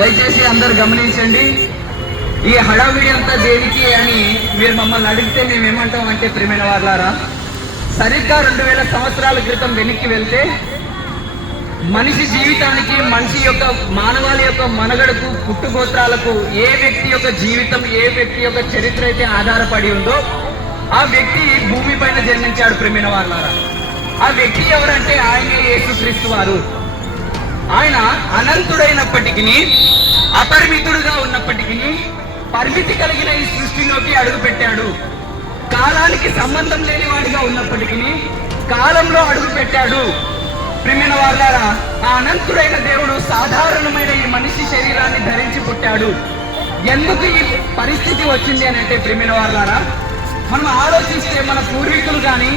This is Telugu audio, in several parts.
దయచేసి అందరు గమనించండి. ఈ హడావిడి అంతా దేనికి అని మీరు మమ్మల్ని అడిగితే మేమేమంటాం అంటే, ప్రియమైన వాళ్ళారా, సరిగ్గా 2000 సంవత్సరాల క్రితం వెనక్కి వెళ్తే మనిషి జీవితానికి, మనిషి యొక్క మానవాళి యొక్క మనుగడకు, పుట్టుగోత్రాలకు ఏ వ్యక్తి యొక్క జీవితం, ఏ వ్యక్తి యొక్క చరిత్ర అయితే ఆధారపడి ఉందో ఆ వ్యక్తి భూమి పైన జన్మించాడు. ప్రియమైన వాళ్ళారా, ఆ వ్యక్తి ఎవరంటే ఆయనే యేసుక్రీస్తు వారు. ఆయన అనంతుడైనప్పటికీ, అపరిమితుడుగా ఉన్నప్పటికీ, పరిమితి కలిగిన ఈ సృష్టిలోకి అడుగు పెట్టాడు. కాలానికి సంబంధం లేని వాడిగా ఉన్నప్పటికీ కాలంలో అడుగు పెట్టాడు. ప్రియమైన వాళ్ళారా, ఆ అనంతుడైన దేవుడు సాధారణమైన ఈ మనిషి శరీరాన్ని ధరించి పుట్టాడు. ఎందుకు ఈ పరిస్థితి వచ్చింది అని అంటే, ప్రియమైన వాళ్ళారా, మనం ఆలోచిస్తే మన పూర్వీకులు కానీ,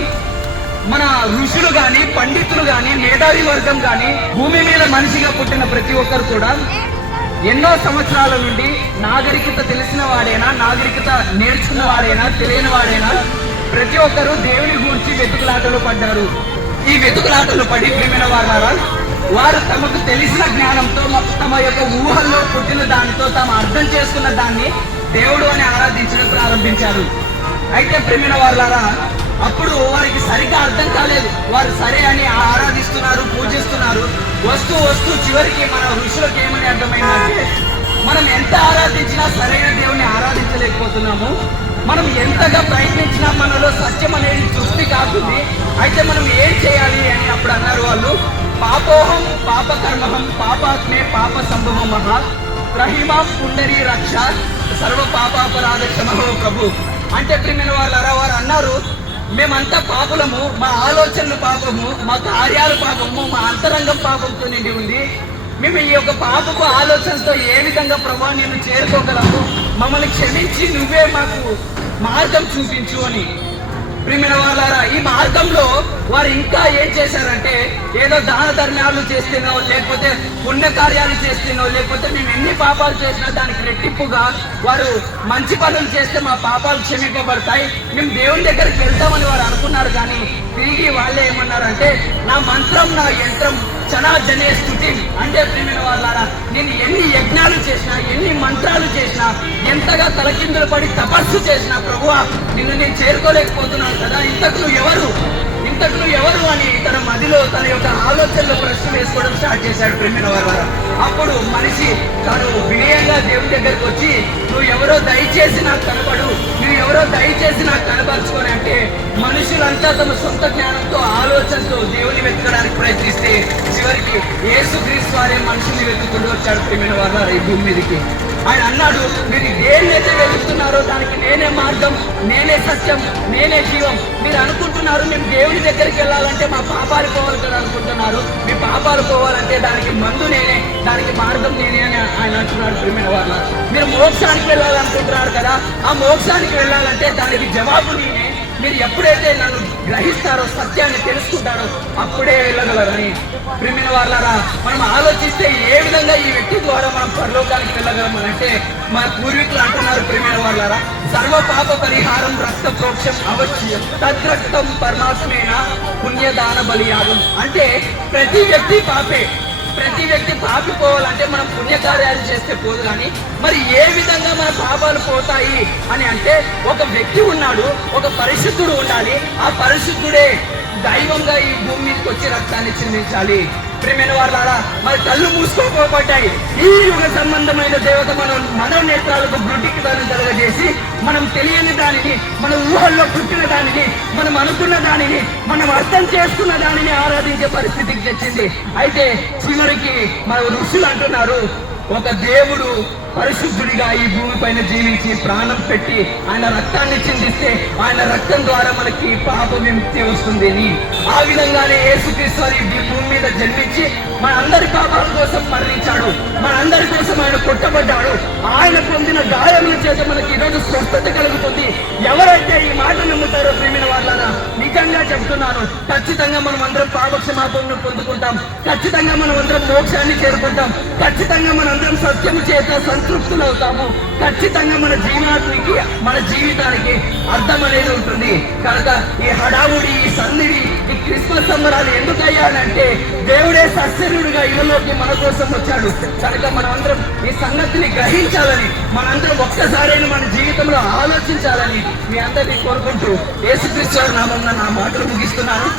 మన ఋషులు కానీ, పండితులు కానీ, మేధావి వర్గం కానీ, భూమి మీద మనిషిగా పుట్టిన ప్రతి ఒక్కరు కూడా ఎన్నో సంవత్సరాల నుండి నాగరికత తెలిసిన వాడైనా, నాగరికత నేర్చుకున్న వాడైనా, తెలియని వాడైనా ప్రతి ఒక్కరూ దేవుని గురించి వెతుకులాటలు పడ్డారు. ఈ వెతుకులాటలు పడి, ప్రియమైన వాళ్ళారా, వారు తమకు తెలిసిన జ్ఞానంతో, తమ యొక్క ఊహల్లో పుట్టిన దానితో, తాము అర్థం చేసుకున్న దాన్ని దేవుడు అని ఆరాధించడం ప్రారంభించారు. అయితే ప్రియమైన వాళ్ళారా, అప్పుడు వారికి సరిగ్గా అర్థం కాలేదు. వారు సరే అని ఆరాధిస్తున్నారు, పూజిస్తున్నారు. వస్తూ వస్తూ చివరికి మన ఋషులకు ఏమని అర్థమైందంటే, మనం ఎంత ఆరాధించినా సరైన దేవుని ఆరాధించలేకపోతున్నాము. మనం ఎంతగా ప్రయత్నించినా మనలో సత్యం అనేది సృష్టి కాకుండా. అయితే మనం ఏం చేయాలి అని అప్పుడు అన్నారు వాళ్ళు. పాపోహం పాపకర్మహం పాపాత్మే పాప సంభవమః రహిమాం పుండరీ రక్ష సర్వ పాపాపరాధ క్షమహో ప్రభు. అంటే ప్రియమైన వాళ్ళారా, వారు అన్నారు, మేమంతా పాపులము, మా ఆలోచనలు పాపము, మా కార్యాలు పాపము, మా అంతరంగం పాపంతో నిండి ఉంది. మేము ఈ యొక్క పాపపు ఆలోచనతో ఏ విధంగా ప్రభా నిన్ను చేరుకోగలము, మమ్మల్ని క్షమించి నువ్వే మాకు మార్గం చూపించు అని. ప్రియమైన వాళ్ళారా, ఈ మార్గంలో వారు ఇంకా ఏం చేశారంటే, ఏదో దాన ధర్మాలు చేస్తేనో, లేకపోతే పుణ్య కార్యాలు చేస్తేనో, లేకపోతే మేము ఎన్ని పాపాలు చేసినా దానికి రెట్టింపుగా వారు మంచి పనులు చేస్తే మా పాపాలు క్షమింపబడతాయి, మేము దేవుని దగ్గరికి వెళ్తామని వారు అనుకున్నారు. కానీ తిరిగి వాళ్ళే ఏమన్నారంటే, నా మంత్రం, నా యంత్రం చనా జనే స్థుతి. అంటే ప్రియమైన వాళ్ళారా, నేను ఎన్ని యజ్ఞాలు చేసినా, ఎన్ని మంత్రాలు చేసినా, ఎంతగా తలకిందులు పడి తపస్సు చేసినా, ప్రభువా నిన్ను నేను చేరుకోలేకపోతున్నాను కదా, ఇంతకు నువ్వు ఎవరు అని తన మదిలో తన యొక్క ఆలోచనలో ప్రశ్న వేసుకోవడం స్టార్ట్ చేశాడు. ప్రియమైన వాళ్ళారా, అప్పుడు మనిషి తాను వినయంగా దేవుని దగ్గరికి వచ్చి, నువ్వు ఎవరో దయచేసి నాకు కనపడు, నువ్వు ఎవరో దయచేసి నాకు కనపరుచుకొని అంటే, మనుషులంతా తమ సొంత జ్ఞానంతో, ఆలోచనతో దేవుని వెతకడానికి ప్రయత్నిస్తే చివరికి యేసుక్రీస్తు వారే మనుషుల్ని వెతుకుంటూ వచ్చాడు. ప్రియమైన వాళ్ళారా, ఈ భూమి మీదకి ఆయన అన్నాడు, మీరు దేన్నైతే వెతుకుతున్నారో దానికి నేనే మార్గం, నేనే సత్యం, నేనే జీవం. మీరు అనుకుంటున్నారు మేము దేవుని దగ్గరికి వెళ్ళాలంటే మా పాపాలు పోవాలి కదా అనుకుంటున్నారు. మీ పాపాలు పోవాలంటే దానికి మందు నేనే, దానికి మార్గం నేనే అని ఆయన అంటున్నాడు. ప్రియమైన వాళ్ళ, మీరు మోక్షానికి వెళ్ళాలనుకుంటున్నారు కదా, ఆ మోక్షానికి వెళ్ళాలంటే దానికి జవాబు నేనే. మీరు ఎప్పుడైతే నన్ను గ్రహిస్తారో, సత్యాన్ని తెలుసుకుంటారో అప్పుడే వెళ్ళగలరని. ప్రియమైన వాళ్ళారా, మనం ఆలోచిస్తే ఏ విధంగా ఈ వ్యక్తి ద్వారా మనం పరలోకానికి వెళ్ళగలం అంటే, మన పూర్వీకులు అంటున్నారు. ప్రియమైన వాళ్ళారా, సర్వ పాప పరిహారం రక్త ప్రోక్షం అవశ్యం తద్రక్తం పరమాత్మేన పుణ్యదాన బలియాగం. అంటే ప్రతి వ్యక్తి పాపే, ప్రతి వ్యక్తి పాపిపోవాలంటే మనం పుణ్యకార్యాలు చేస్తే పోదు. కానీ మరి ఏ విధంగా మన పాపాలు పోతాయి అని అంటే, ఒక వ్యక్తి ఉన్నాడు, ఒక పరిశుద్ధుడు ఉండాలి. ఆ పరిశుద్ధుడే దైవంగా ఈ భూమి మీదకి వచ్చి రక్తాన్ని చిందించాలి. ప్రియమైన వాళ్ళారా, మరి కళ్ళు మూసుకోపోబడ్డాయి. ఈ యుగ సంబంధమైన దేవత మన నేత్రాలకు గుడ్డికి దాన్ని కలగజేసి, మనం తెలియని దానిని, మన ఊహల్లో పుట్టిన దానిని, మనం అనుకున్న దానిని, మనం అర్థం చేసుకున్న దానిని ఆరాధించే పరిస్థితికి తెచ్చింది. అయితే చివరికి మన ఋషులు అంటున్నారు, ఒక దేవుడు పరిశుద్ధుడిగా ఈ భూమి పైన జీవించి ప్రాణం పెట్టి ఆయన రక్తాన్ని చిందిస్తే ఆయన రక్తం ద్వారా మనకి పాప విముక్తి వస్తుంది అని. ఆ విధంగానే యేసుక్రీస్తు ఈ భూమి మీద జన్మించి మన అందరి పాపాల కోసం మరణించాడు, మన అందరి కోసం ఆయన కొట్టబడ్డాడు. ఆయన పొందిన గాయముల చేత మనకి ఈరోజు స్వస్థత కలుగుతుంది. ఎవరైతే ఈ మాట నమ్ముతారో ప్రియమైన వాళ్ళారా, నిజంగా చెప్తున్నాను, ఖచ్చితంగా మనం అందరం పాపక్షమాపణను పొందుకుంటాం, ఖచ్చితంగా మనం అందరం మోక్షాన్ని చేరుకుంటాం, ఖచ్చితంగా మన అందరం సత్యము చేత సంతృప్తులు అవుతాము, ఖచ్చితంగా మన జీవితానికి అర్థం అనేది ఉంటుంది. కనుక ఈ హడావుడి, ఈ సన్నిధి, ఈ క్రిస్మస్ సంబరాలు ఎందుకు అయ్యానంటే దేవుడే సస్యరుడుగా ఇళ్ళలోకి మన కోసం వచ్చాడు కనుక మనమందరం ఈ సంగతిని గ్రహించాలని, మనందరం ఒక్కసారైనా మన జీవితంలో ఆలోచించాలని మీ అందరినీ కోరుకుంటూ యేసుక్రీస్తు నామమున నా మాటలు ముగిస్తున్నాను.